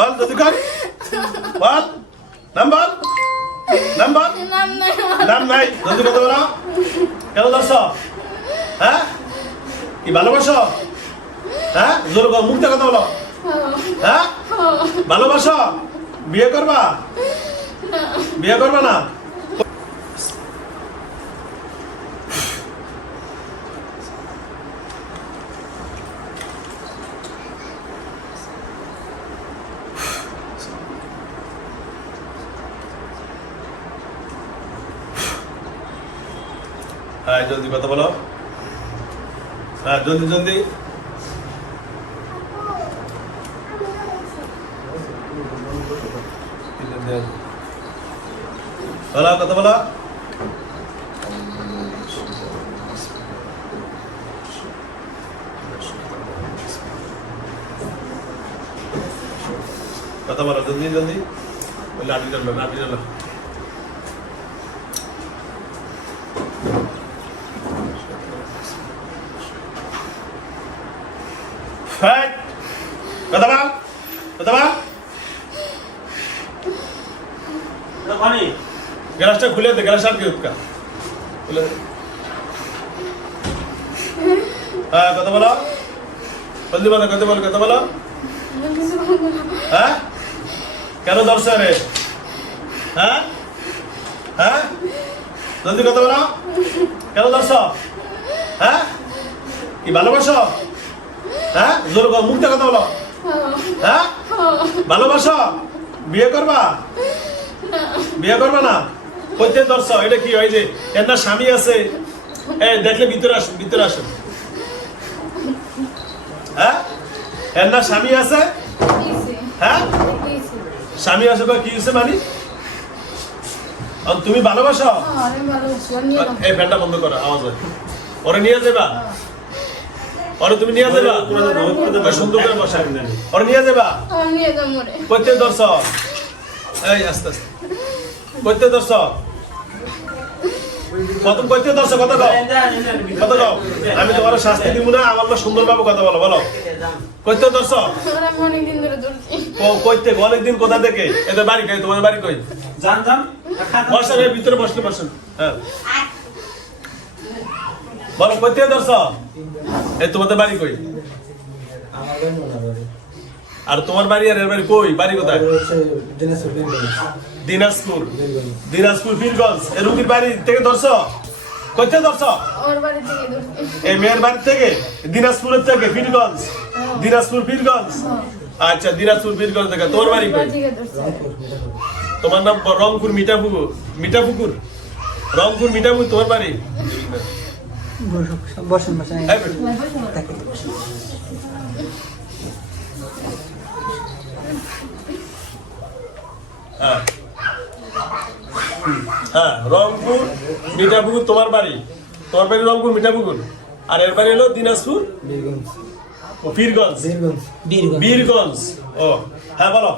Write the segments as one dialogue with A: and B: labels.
A: বল যদি কর বল number number নাম বল
B: নাম নাই আমার।
A: নাম নাই যদি কথা বলো কেন দর্শ হ্যাঁ কি ভালোবাসো? হ্যাঁ জোর কর মুখ দিয়ে কথা বলো। হ্যাঁ। ভালোবাসো? বিয়ে করবা? বিয়ে করবা না? হ্যাঁ জলদি কথা বলো। হ্যাঁ জলদি জলদি। বলো, কথা বলো। কথা বলো, জলদি জলদি। লাঠি চালো লাঠি চালো হ্যাঁ কথা বল কথা বল
C: পানি
A: গ্লাসটা খুলে দে, গ্লাস আর কি খুলে হ্যাঁ কথা বলো। জলদি বলো, কথা বলো কথা বলো। হ্যাঁ? কেন ধরছে রে হ্যাঁ? হ্যাঁ? জলদি কথা বলো। কেন ধরছ? হ্যাঁ? কি ভালোবাসো? হ্যাঁ? জোর কর মুখ দিয়ে কথা বলো। হ্যাঁ? ভালোবাসো? বিয়ে করবা? বিয়ে করবা না? কইতে ধরছ এটা কি হয় যে এর না স্বামী আছে এই দেখলে ভিতরে আসুন ভিতরে আসুন। হ্যাঁ? এর না স্বামী আছে? হ্যাঁ? স্বামী আছে বা কি হয়েছে মানি? তুমি ভালোবাসো?
B: হ্যাঁ।
A: এই ফ্যানটা বন্ধ করো আওয়াজ হয়। ওরে নিয়ে যাবা? ওরে তুমি নিয়ে যাবা। সুন্দর করে বসা ওরে নিয়ে যাবা।
B: আমি নিয়ে যাব রে।
A: কইতে দর্শ এই আস্তে আস্তে। কইতে দর্শ কত কইতে দর্শ কথা কও। কথা কও। আমি তোমার শাস্তি দিব না আমার না সুন্দরভাবে কথা বলো বলো। কইতে দর্শ
B: ওরা আমি অনেকদিন
A: কইতে অনেকদিন কোথা থেকে? এদের বাড়ি কই? তোমার বাড়ি কই?
C: যান যান।
A: বসেন ভিতরে বসলে বসেন হ্যাঁ। বলো কইতে দর্শ এ তোমাদের বাড়ি কই? আর তোমার বাড়ি আর এর বাড়ি কই? বাড়ি কোথায়? দিনাজপুর। দিনাজপুর ফিরগঞ্জ এ রুগীর বাড়ি থেকে ধরছ?
B: থেকে ধরছি।
A: এই মেয়ের বাড়ি থেকে? দিনাজপুরের থেকে ফিরগঞ্জ দিনাজপুর ফিরগঞ্জ আচ্ছা দিনাজপুর ফিরগঞ্জ থেকে। তোর বাড়ি কই। তোমার নাম রংপুর মিঠাপুকুর। মিঠাপুকুর? রংপুর মিঠাপুর তোমার বাড়ি?
D: বসেন বসেন
A: হ্যাঁ হ্যাঁ রংপুর মিঠাপুকুর তোমার বাড়ি। তোমার বাড়ি রংপুর মিঠাপুকুর? আর এর বাড়ি হলো দিনাজপুর? ও পীরগঞ্জ বীরগঞ্জ। ও হ্যাঁ বলো।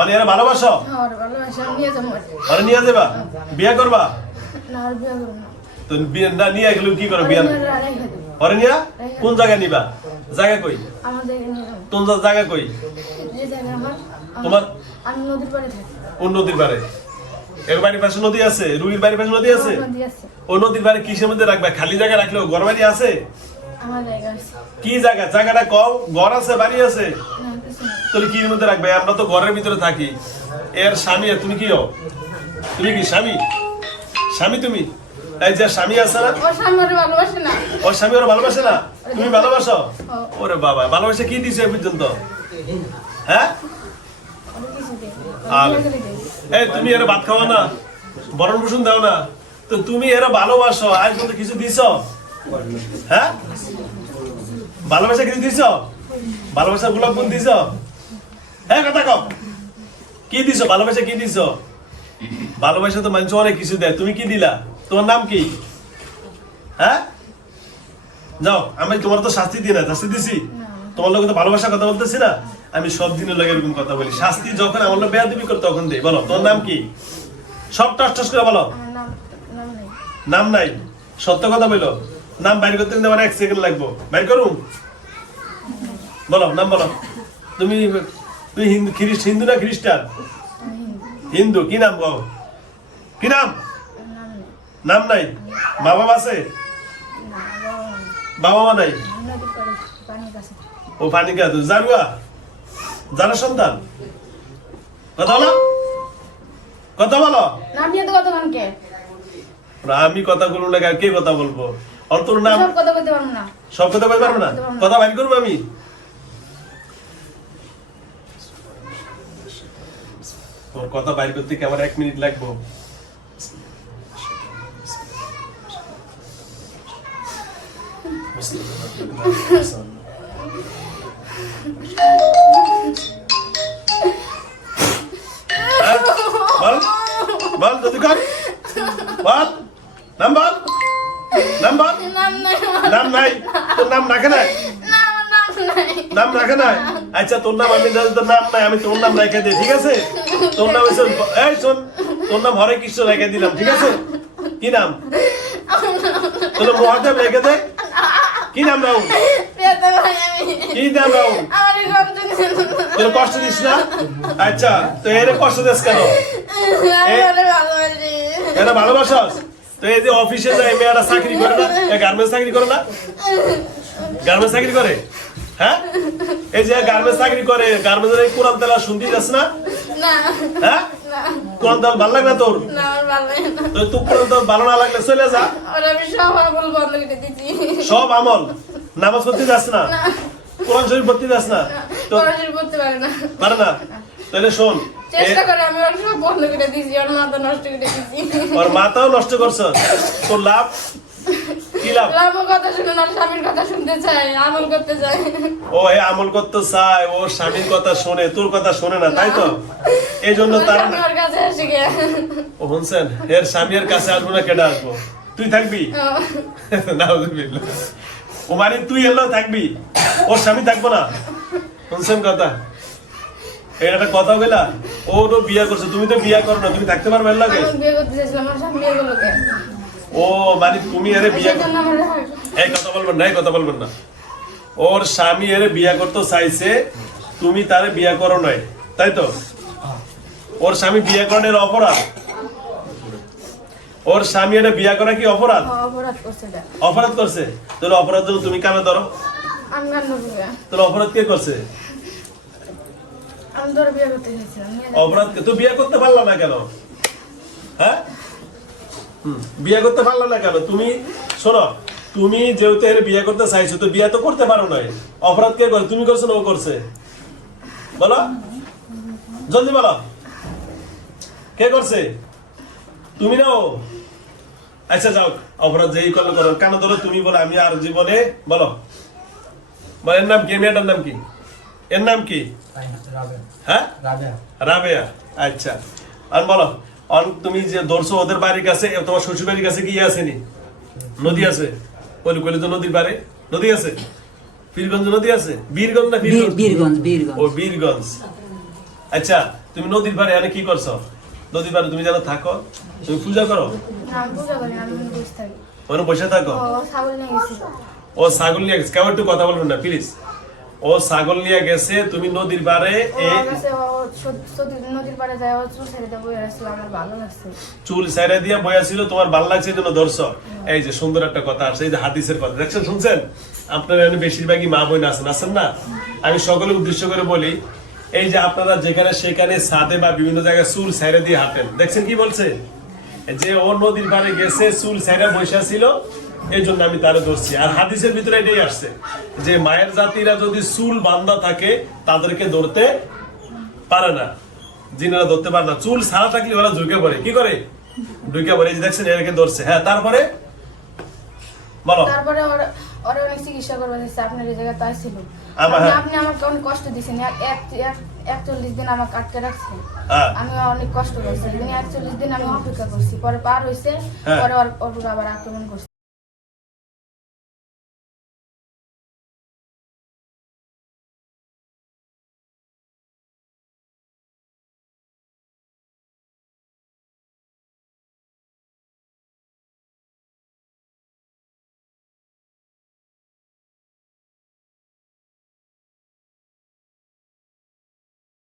A: অনেক ভালোবাসো?
B: হ্যাঁ, ওর ভালোবাসি, নিয়ে
A: আরে নিয়ে যাবা? বিয়ে করবা?
B: না, বিয়ে করব না।
A: তো বিয়ে না নিয়ে গেলে কি করো
B: ওর
A: বিয়ে
B: মেয়েরা রেখে দেবো।
A: পরে নিয়া? কোন জায়গায় নিবা? জায়গা কই?
B: যাব।
A: জায়গা কই? তোমার- কোন নদীর পারে এর বাড়ির পাশে নদী আছে? রুগীর বাড়ির পাশে নদী আছে? ওই নদীর বাড়ি কিসের মধ্যে রাখবে? খালি জায়গা রাখলে ঘর বাড়ি আছে?
B: জায়গা
A: কি জায়গা? জায়গাটা কও। ঘর আছে বাড়ি আছে। তাহলে কি এর মধ্যে রাখবে? আমরা তো ঘরের ভিতরে থাকি। এর স্বামী তুমি কি হও তুমি কি স্বামী? স্বামী তুমি? এই যে স্বামী আছে না?
B: ওর স্বামী ওরে ভালোবাসে না।
A: তুমি ভালোবাসো? ওরে বাবা ভালোবাসে কি দিছে পর্যন্ত? হ্যাঁ। এই তুমি এরা ভাত খাওয়া না বরণ পোষণ দাও না। তো তুমি এরা ভালোবাসো আজ পর্যন্ত কিছু দিছ? হ্যাঁ? ভালোবাসা কিছু দিছ? ভালোবাসা গোলাপ ফুল দিছ? হ্যাঁ কথা কও। কি দিছ? ভালোবাসা কি দিছ? ভালোবাসা তো মানুষ অনেক কিছু দেয়। তুমি কি দিলা? তোমার নাম কি? হ্যাঁ? যাও আমি তোমার তো শাস্তি দিই না শাস্তি দিছি? তোমার লোক তো ভালোবাসার কথা বলতেছি না? আমি সব দিনের লোক এরকম কথা বলি। শাস্তি যখন আমার লোক বেয়াদবি করে তখন দেই। বলো তোর নাম কি? সব টস টাস করে বলো।
B: নাম নেই।
A: সত্য কথা বলো। নাম বাইর করতে কিন্তু আমার এক সেকেন্ড লাগবো। বাইর করুন বলো নাম বলো। তুমি তুমি হিন্দু খ্রিস্ট হিন্দু না খ্রিস্টান?
B: হিন্দু।
A: কি নাম বল? কি নাম?
B: নাম নাই?
A: মা বাবা আছে?
B: বাবা মা নেই।
A: ও পানি কা তুই জানুয়া? জানার সন্তান? কথা বলো। কথা বলো। আমি কথা বলব না কে কথা বলব আর তোর নাম?
B: সব কথা বলতে পারব না।
A: সব কথা বলতে পারব না? কথা বাইর করব আমি। তোর কথা বাইর করতে কি আমার এক মিনিট লাগবো? বল বল যদি কর বল নাম বল নাম বল
B: নাম নাই
A: তোর নাম রাখে নাই
B: নাম
A: রাখে নাই আচ্ছা তোর নাম আমি তোর নাম নাই আমি তোর নাম রেখে দিই ঠিক আছে? তোর নাম হচ্ছে এই শোন তোর নাম হরে কৃষ্ণ রেখে দিলাম ঠিক আছে? কি নাম? তোর মহাদেব রেখে দে। কি নাম রাহুল? কি নাম রাহুল? তোর কষ্ট দিস না? আচ্ছা তো এর কষ্ট দিস কেন? এটা ভালোবাসাস? তো এই যে অফিসে যায়, মেয়েরা চাকরি করে না গার্মেন্টস চাকরি করে না? গার্মেন্টস চাকরি করে? হ্যাঁ? এই যে গার্মেন্টস চাকরি করে গার্মেন্টস এর কোরআন তেলা শুনতে যাস না?
B: না।
A: হ্যাঁ? কোরআন তেল ভালো লাগে না তোর?
B: না
A: তো কোরআন তেল ভালো না লাগলে চলে যা।
B: সব আমল
A: নামাজ পড়তে যাস না? কোরআন শরীফ পড়তে যাস না? তো
B: পড়াশোনা করতে পারে না।
A: পারে না? তাহলে শোন
B: চেষ্টা করে আমি ওর বন্ধ করে দিয়েছি ওর মাথা নষ্ট করে দিয়েছি
A: ওর মাথাও নষ্ট করছ। তোর লাভ? কি লাভ?
B: লাভও কথা শুনে না স্বামীর কথা শুনতে চায় আমল করতে চায়।
A: ও এ আমল করতে চায় ও স্বামীর কথা শোনে তোর কথা শোনে না তাই তো? এই জন্য তার
B: কাছে এসে গিয়ে
A: ও শুনছেন এর স্বামীর কাছে আসব না কেটে আসব? তুই থাকবি। ও। মানে তুই এলেও থাকবি? ওর স্বামী থাকব না? শুনছেন কথা? এই একটা কথা বলা ও তো বিয়ে করছে তুমি তো বিয়ে করো না তুমি থাকতে পারবে লাগে?
B: বিয়ে করতে চাইছিলাম আমার স্বামী বিয়ে করল কেন?
A: ও মানে তুমি এর বিয়ে এই কথা বলবেন না এই কথা বলবেন না। ওর স্বামী এর বিয়ে করতে চাইছে তুমি তারে বিয়ে করো নাই তাই তো? ওর স্বামী বিয়ে করার অপরাধ? ওর স্বামী এর বিয়ে করা কি অপরাধ?
B: অপরাধ করছে দেখ
A: অপরাধ করছে? তাহলে অপরাধ জন্য তুমি কানে ধরো। তাহলে অপরাধ কে করছে? অপরাধ তো বিয়ে করতে পারলাম না কেন? হ্যাঁ? বিয়ে করতে পারলা না। কেন তুমি শোনো তুমি যেহেতু এর বিয়ে করতে চাইছো তো বিয়ে তো করতে পারো নাই। অপরাধ কে করে? তুমি করছ না ও করছে? বলো। জলদি বলো। কে করছে? তুমি না ও? আচ্ছা যাও। অপরাধ যেই করল করো। কেন ধরো তুমি বলো আমি আর জীবনে বলো। বলো এর নাম কি? মেয়েটার নাম কি? এর নাম কি? হ্যাঁ? রাবেয়া। আচ্ছা। আর বলো অন তুমি যে দর্শো ওদের বাড়ির কাছে তোমার শ্বশুর বাড়ির কাছে কি ইয়ে আসেনি? নদী আছে? বলি বলি তো নদীর পারে নদী আছে? বীরগঞ্জ নদী আছে? বীরগঞ্জ না বীরগঞ্জ
D: বীরগঞ্জ।
A: ও
D: বীরগঞ্জ।
A: আচ্ছা তুমি নদীর পারে এখানে কি করছ? নদীর পারে তুমি যেন থাকো তুমি পূজা করো?
B: না, পূজা করি আমি বসে থাকি।
A: ওখানে বসে থাকো?
B: ও ছাগল নিয়ে গেছিল
A: ও ছাগল নিয়ে গেছে। কেউ একটু কথা বলবেন না প্লিজ ও ছাগল নিয়ে গেছে তুমি নদীর পারে
B: নদীর যায় চুল ছেড়ে দিয়ে বয়ে আসছিল আমার ভালো লাগছে।
A: চুল সাইডে দিয়ে বয়া ছিল তোমার ভালো লাগছে এই জন্য ধরছো এই যে সুন্দর একটা কথা আছে এই যে হাদিসের কথা। দেখছেন শুনছেন? আপনারা এখানে বেশিরভাগই মা বোন আছেন আছেন না? আমি সকলে উদ্দেশ্য করে বলি এই যে আপনারা যেখানে সেখানে ছাদে বা বিভিন্ন জায়গায় চুল সাইডে দিয়ে হাঁটেন দেখছেন কি বলছে? যে ও নদীর পাড়ে গেছে চুল সাইডে বসে ছিল এই জন্য আমি তারে ধরছি। আর হাদিসের ভিতরে এটাই আসছে যে মায়ের জাতিরা যদি চুল বান্ধা থাকে তাদেরকে ধরতে পারে না। জিনেরা ধরতে পারে না। চুল সারা থাকলে ওরা ঝুঁকে পড়ে। কি করে? ঢুকে পড়ে। এই যে দেখছেন এরকে ধরছে। হ্যাঁ তারপরে? বলো।
B: তারপরে ওর অনেক চিকিৎসা করবে দিচ্ছে আপনার এই জায়গায় তাই ছিল আপনি- আমাকে অনেক কষ্ট এক- একচল্লিশ দিন আমাকে আটকে রাখছেন
A: হ্যাঁ।
B: আমি অনেক কষ্ট করছি। একচল্লিশ দিন আমি অপেক্ষা করছি। পরে পার হয়েছে
A: হ্যাঁ।
B: পরে ওর আবার আক্রমণ করছে।